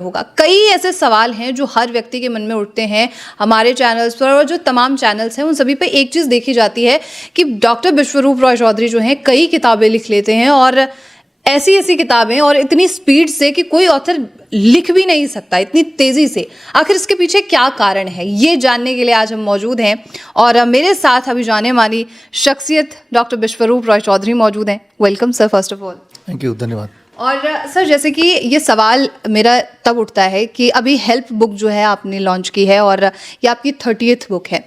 होगा। कई ऐसे सवाल हैं जो हर व्यक्ति के मन में उठते हैं हमारे चैनल्स पर, और जो तमाम चैनल्स हैं उन सभी पे एक चीज़ देखी जाती है कि डॉक्टर विश्वरूप रॉय चौधरी जो हैं कई किताबें लिख लेते हैं, और ऐसी ऐसी किताबें और इतनी स्पीड से कि कोई ऑथर लिख भी नहीं सकता इतनी तेजी से। आखिर इसके पीछे क्या कारण है, ये जानने के लिए आज हम मौजूद हैं, और मेरे साथ अभी जाने मानी शख्सियत डॉक्टर विश्वरूप रॉय चौधरी मौजूद हैं। Welcome sir, first of all. Thank you, धन्यवाद। और सर, जैसे कि ये सवाल मेरा तब उठता है कि अभी हेल्प बुक जो है आपने लॉन्च की है, और ये आपकी 30th बुक है।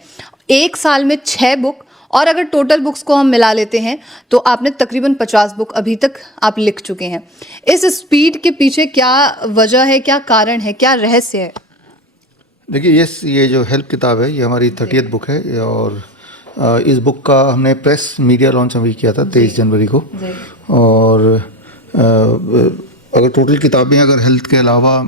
एक साल में 6 बुक, और अगर टोटल बुक्स को हम मिला लेते हैं तो आपने तकरीबन 50 बुक अभी तक आप लिख चुके हैं। इस स्पीड के पीछे क्या वजह है, क्या कारण है, क्या रहस्य है? देखिए, ये जो हेल्प किताब है ये हमारी 30th बुक है, और इस बुक का हमने प्रेस मीडिया लॉन्च अभी किया था 23 जनवरी को। और अगर टोटल किताबें अगर हेल्थ के अलावा,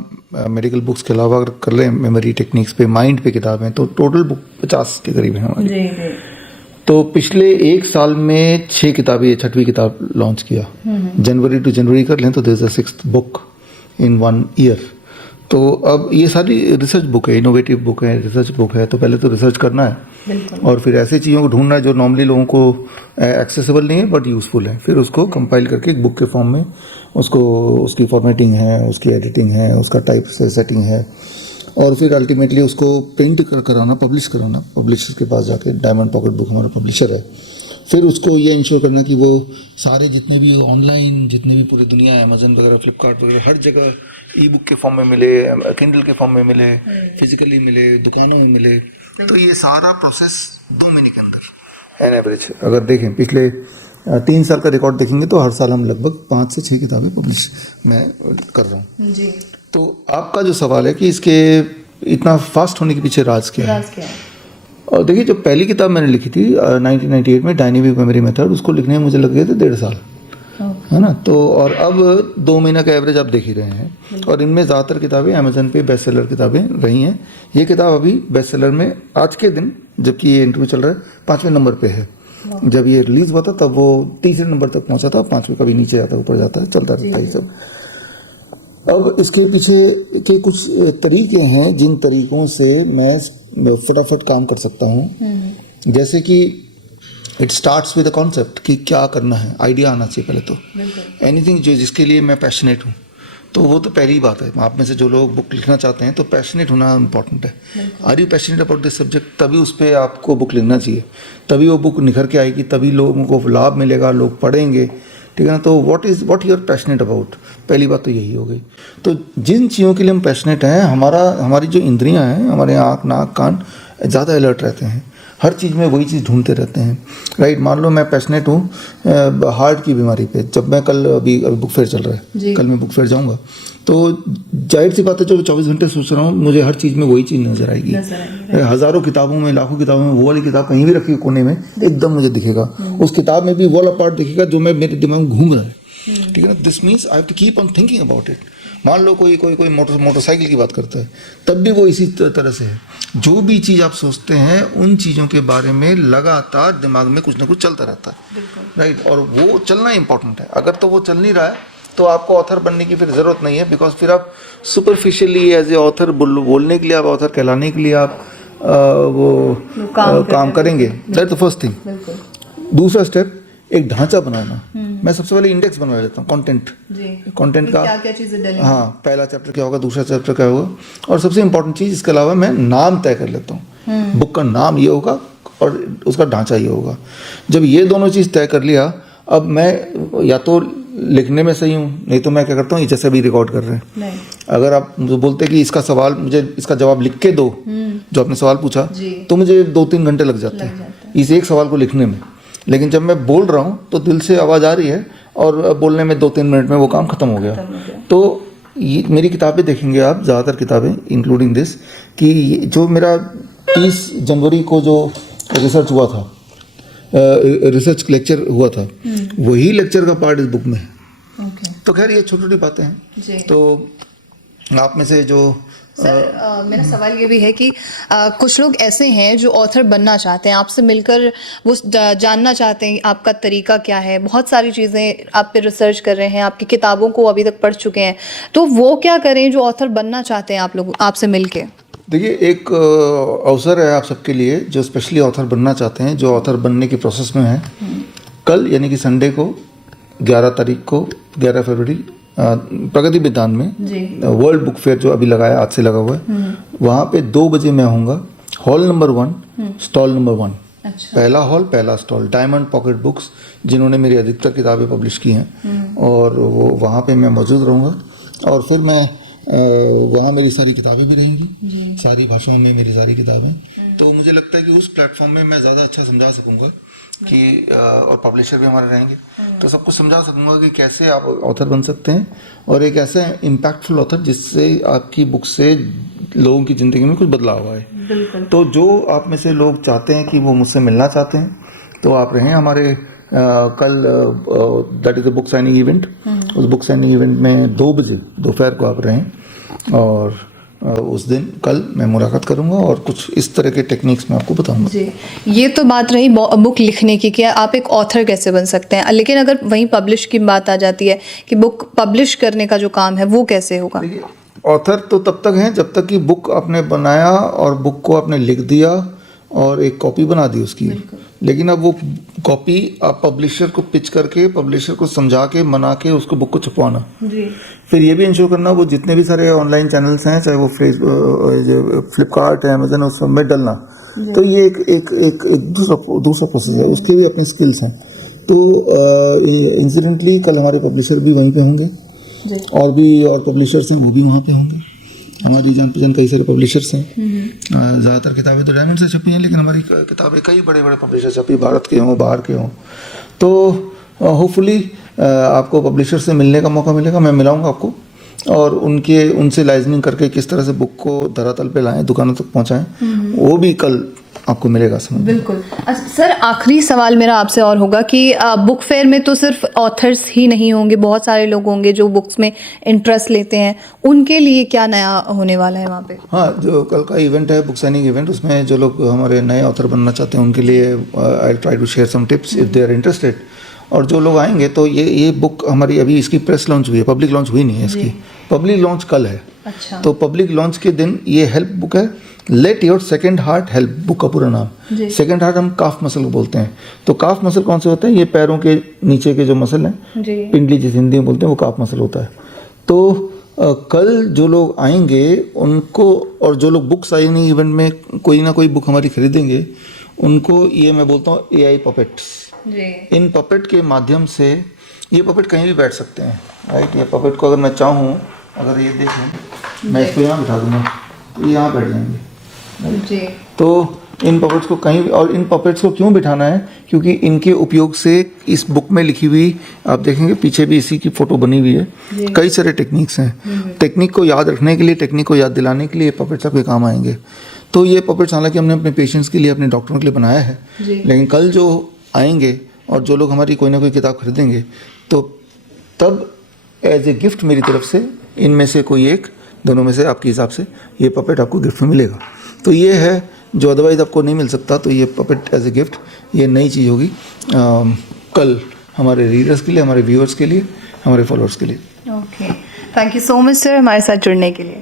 मेडिकल बुक्स के अलावा अगर कर लें, मेमोरी टेक्निक्स पे, माइंड पे किताबें, तो टोटल बुक 50 के करीब है हमारी। तो पिछले एक साल में 6 किताबें, 6वीं किताब लॉन्च किया। जनवरी टू जनवरी कर लें तो this is the 6th book in 1 year. तो अब ये सारी रिसर्च बुक है, इनोवेटिव बुक है, रिसर्च बुक है। तो पहले तो रिसर्च करना है, और फिर ऐसी चीज़ों को ढूंढना है जो नॉर्मली लोगों को एक्सेसिबल नहीं है बट यूज़फुल है। फिर उसको कंपाइल करके एक बुक के फॉर्म में उसको, उसकी फॉर्मेटिंग है, उसकी एडिटिंग है, उसका टाइप से सेटिंग है, और फिर अल्टीमेटली उसको प्रिंट कराना, पब्लिश कराना, पब्लिशर के पास जाके। डायमंड पॉकेट बुक हमारा पब्लिशर है। फिर उसको ये इंश्योर करना कि वो सारे जितने भी ऑनलाइन, जितने भी पूरी दुनिया है, अमेजन वगैरह, फ्लिपकार्ट वगैरह, हर जगह ई बुक के फॉर्म में मिले, किंडल के फॉर्म में मिले, फिजिकली मिले, दुकानों में मिले। तो ये सारा प्रोसेस 2 महीने के अंदर, एन एवरेज अगर देखें पिछले 3 साल का रिकॉर्ड देखेंगे तो हर साल हम लगभग 5 से 6 किताबें पब्लिश मैं कर रहा हूँ जी। तो आपका जो सवाल है कि इसके इतना फास्ट होने के पीछे राज क्या है? और देखिए, जो पहली किताब मैंने लिखी थी 1998 में, डायनेमिक मेमोरी मेथड, उसको लिखने में मुझे लग गए थे 1.5 साल, है ना। तो और अब 2 महीना का एवरेज आप देख ही रहे हैं। और इनमें ज़्यादातर किताबें अमेजन पे बेस्ट सेलर किताबें रही हैं। ये किताब अभी बेस्ट सेलर में आज के दिन, जबकि ये इंटरव्यू चल रहा है, 5वें नंबर पे है। जब ये रिलीज हुआ था तब वो 3रे नंबर तक पहुंचा था। 5वें कभी नीचे जाता है, ऊपर जाता है, चलता रहता है ये सब। अब इसके पीछे के कुछ तरीके हैं जिन तरीकों से मैं फटाफट काम कर सकता हूँ। जैसे कि it starts with a concept कि क्या करना है, आइडिया आना चाहिए पहले तो। एनीथिंग जो जिसके लिए मैं पैशनेट हूँ, तो वो तो पहली बात है। आप में से जो लोग बुक लिखना चाहते हैं तो पैशनेट होना इम्पॉर्टेंट है। Are you passionate about this subject, तभी उस पर आपको बुक लिखना चाहिए, तभी वो बुक निखर के आएगी, तभी लोगों को लाभ मिलेगा, लोग पढ़ेंगे, ठीक है ना। तो what you are passionate about, पहली बात तो यही हो गई। तो जिन चीज़ों के लिए हम पैशनेट हैं, हमारी जो इंद्रियां हैं, हमारे आँख, नाक, कान ज़्यादा अलर्ट रहते हैं, हर चीज़ में वही चीज़ ढूंढते रहते हैं, राइट। मान लो मैं पैशनेट हूँ हार्ट की बीमारी पे, जब मैं कल अभी बुक फेयर चल रहा है, कल मैं बुक फेयर जाऊँगा, तो जाहिर सी बात है, जो 24 घंटे सोच रहा हूँ, मुझे हर चीज़ में वही चीज़ नजर आएगी। हज़ारों किताबों में, लाखों किताबों में वो वाली किताब कहीं भी रखी कोने में एकदम मुझे दिखेगा। उस किताब में भी वो वाला पार्ट दिखेगा जो मेरे दिमाग में घूम रहा है, ठीक है ना। This means I have to keep on thinking about it. मान लो कोई मोटरसाइकिल की बात करता है, तब भी वो इसी तरह से है। जो भी चीज़ आप सोचते हैं, उन चीज़ों के बारे में लगातार दिमाग में कुछ ना कुछ चलता रहता है, राइट। और वो चलना इंपॉर्टेंट है। अगर तो वो चल नहीं रहा है तो आपको ऑथर बनने की फिर ज़रूरत नहीं है, बिकॉज फिर आप सुपरफिशियली एज ए ऑथर बोलने के लिए, आप ऑथर कहलाने के लिए आप काम करेंगे। That the first thing. दूसरा स्टेप, एक ढांचा बनाना। मैं सबसे पहले इंडेक्स बना लेता हूँ कंटेंट का, क्या चीज़ें डलेंगी, हाँ, पहला चैप्टर क्या होगा, दूसरा चैप्टर क्या होगा, और सबसे इंपॉर्टेंट चीज़ इसके अलावा मैं नाम तय कर लेता हूँ। बुक का नाम ये होगा और उसका ढांचा ये होगा। जब ये दोनों चीज़ तय कर लिया, अब मैं या तो लिखने में सही हूँ, नहीं तो मैं क्या करता हूँ, जैसे अभी रिकॉर्ड कर रहे हैं, अगर आप मुझे बोलते कि इसका सवाल, मुझे इसका जवाब लिख के दो, जो आपने सवाल पूछा, तो मुझे 2-3 घंटे लग जाते हैं इस एक सवाल को लिखने में। लेकिन जब मैं बोल रहा हूँ तो दिल से आवाज़ आ रही है, और बोलने में 2-3 मिनट में वो काम खत्म हो गया। तो ये मेरी किताबें देखेंगे आप, ज़्यादातर किताबें इंक्लूडिंग दिस, कि जो मेरा 30 जनवरी को जो रिसर्च हुआ था, रिसर्च लेक्चर हुआ था, वही लेक्चर का पार्ट इस बुक में है। तो खैर ये छोटी छोटी बातें हैं। तो आप में से जो सर मेरा सवाल ये भी है कि कुछ लोग ऐसे हैं जो ऑथर बनना चाहते हैं, आपसे मिलकर वो जानना चाहते हैं आपका तरीका क्या है, बहुत सारी चीज़ें आप पे रिसर्च कर रहे हैं, आपकी किताबों को अभी तक पढ़ चुके हैं, तो वो क्या करें जो ऑथर बनना चाहते हैं आप लोग आपसे मिलके? देखिए, एक अवसर है आप सबके लिए जो स्पेशली ऑथर बनना चाहते हैं, जो ऑथर बनने की प्रोसेस में है। कल यानी कि संडे को 11 तारीख को 11 फरवरी प्रगति मैदान में वर्ल्ड बुक फेयर जो अभी लगाया, आज से लगा हुआ है, वहाँ पे 2 बजे मैं आऊँगा। Hall number 1, stall number 1। अच्छा। पहला हॉल, पहला स्टॉल, डायमंड पॉकेट बुक्स, जिन्होंने मेरी अधिकतर किताबें पब्लिश की हैं, और वो वहाँ पे मैं मौजूद रहूँगा। और फिर मैं वहाँ मेरी सारी किताबें भी रहेंगी, सारी भाषाओं में मेरी सारी किताबें। तो मुझे लगता है कि उस प्लेटफॉर्म में मैं ज़्यादा अच्छा समझा सकूँगा कि और पब्लिशर भी हमारे रहेंगे, तो सबको समझा सकूँगा कि कैसे आप ऑथर बन सकते हैं, और एक ऐसे इम्पैक्टफुल ऑथर जिससे आपकी बुक से लोगों की ज़िंदगी में कुछ बदलाव आए। तो जो आप में से लोग चाहते हैं कि वो मुझसे मिलना चाहते हैं, तो आप रहें हमारे कल that is the book signing event. उस बुक साइनिंग इवेंट में 2 बजे दोपहर को आप रहें, और उस दिन कल मैं मुलाकात करूंगा और कुछ इस तरह के टेक्निक्स मैं आपको बताऊंगा। जी, ये तो बात रही बुक लिखने की कि आप एक ऑथर कैसे बन सकते हैं, लेकिन अगर वहीं पब्लिश की बात आ जाती है कि बुक पब्लिश करने का जो काम है वो कैसे होगा? देखिए, ऑथर तो तब तक हैं जब तक कि बुक आपने बनाया और बुक को आपने लिख दिया और एक कॉपी बना दी उसकी। लेकिन अब वो कॉपी आप पब्लिशर को पिच करके, पब्लिशर को समझा के, मना के उसको बुक को छपवाना, फिर ये भी इंश्योर करना वो जितने भी सारे ऑनलाइन चैनल्स हैं, चाहे वो फ्लिपकार्ट है, अमेजन है, उस सब में डलना। तो ये एक दूसरा प्रोसेस है, उसके भी अपने स्किल्स हैं। तो इंसिडेंटली कल हमारे पब्लिशर भी वहीं पे होंगे, और पब्लिशर्स हैं वो भी वहाँ पे होंगे। हमारी जान पहचान कई सारे पब्लिशर्स हैं। ज़्यादातर किताबें तो डायमंड से छपी हैं, लेकिन हमारी किताबें कई बड़े बड़े पब्लिशर छपी, भारत के हों, बाहर के हों। तो होपफुली आपको पब्लिशर से मिलने का मौका मिलेगा, मैं मिलाऊंगा आपको, और उनसे लाइजनिंग करके किस तरह से बुक को धरातल पे लाएं, दुकानों तक पहुंचाएं, वो भी कल आपको मिलेगा समझ। बिल्कुल। सर, आखिरी सवाल मेरा आपसे और होगा कि बुक फेयर में तो सिर्फ ऑथर्स ही नहीं होंगे, बहुत सारे लोग होंगे जो बुक्स में इंटरेस्ट लेते हैं, उनके लिए क्या नया होने वाला है वहाँ पे? हाँ, जो कल का इवेंट है, बुक साइनिंग इवेंट, उसमें जो लोग हमारे नए ऑथर बनना चाहते हैं उनके लिए I try to share some tips if they are interested. और जो लोग आएंगे तो ये बुक हमारी अभी इसकी प्रेस लॉन्च हुई है, पब्लिक लॉन्च हुई नहीं है इसकी, पब्लिक लॉन्च कल है। अच्छा। तो पब्लिक लॉन्च के दिन ये हेल्प बुक है, let your second heart help, book का पूरा नाम। सेकंड हार्ट हम काफ मसल को बोलते हैं। तो काफ मसल कौन से होते हैं? ये पैरों के नीचे के जो मसल हैं, पिंडली जिस हिंदी में बोलते हैं, वो काफ मसल होता है। तो कल जो लोग आएंगे उनको, और जो लोग बुक साइनिंग इवेंट में कोई ना कोई बुक हमारी खरीदेंगे, उनको ये मैं बोलता हूँ AI पपेट्स। इन पपेट के माध्यम से, ये पपेट कहीं भी बैठ सकते हैं, राइट? ये पपेट को अगर मैं चाहूँ, अगर ये देखें, मैं इसको यहाँ बिठा दूँगा तो यहाँ बैठ जाएंगे। तो इन पपेट्स को कहीं, और इन पपेट्स को क्यों बिठाना है? क्योंकि इनके उपयोग से इस बुक में लिखी हुई, आप देखेंगे पीछे भी इसी की फोटो बनी हुई है, कई सारे टेक्निक्स हैं। टेक्निक को याद रखने के लिए, टेक्निक को याद दिलाने के लिए पपेट्स आपके काम आएंगे। तो ये पपेट्स हालांकि हमने अपने पेशेंट्स के लिए, अपने डॉक्टरों के लिए बनाया है, लेकिन कल जो आएंगे और जो लोग हमारी कोई ना कोई किताब खरीदेंगे, तो तब एज ए गिफ्ट मेरी तरफ से इनमें से कोई एक, दोनों में से आपके हिसाब से ये पपेट आपको गिफ्ट में मिलेगा। तो ये है जो अदरवाइज आपको नहीं मिल सकता, तो ये पपेट एज ए गिफ्ट, ये नई चीज़ होगी कल हमारे रीडर्स के लिए, हमारे व्यूअर्स के लिए, हमारे फॉलोअर्स के लिए। Okay, thank you so much sir हमारे साथ जुड़ने के लिए।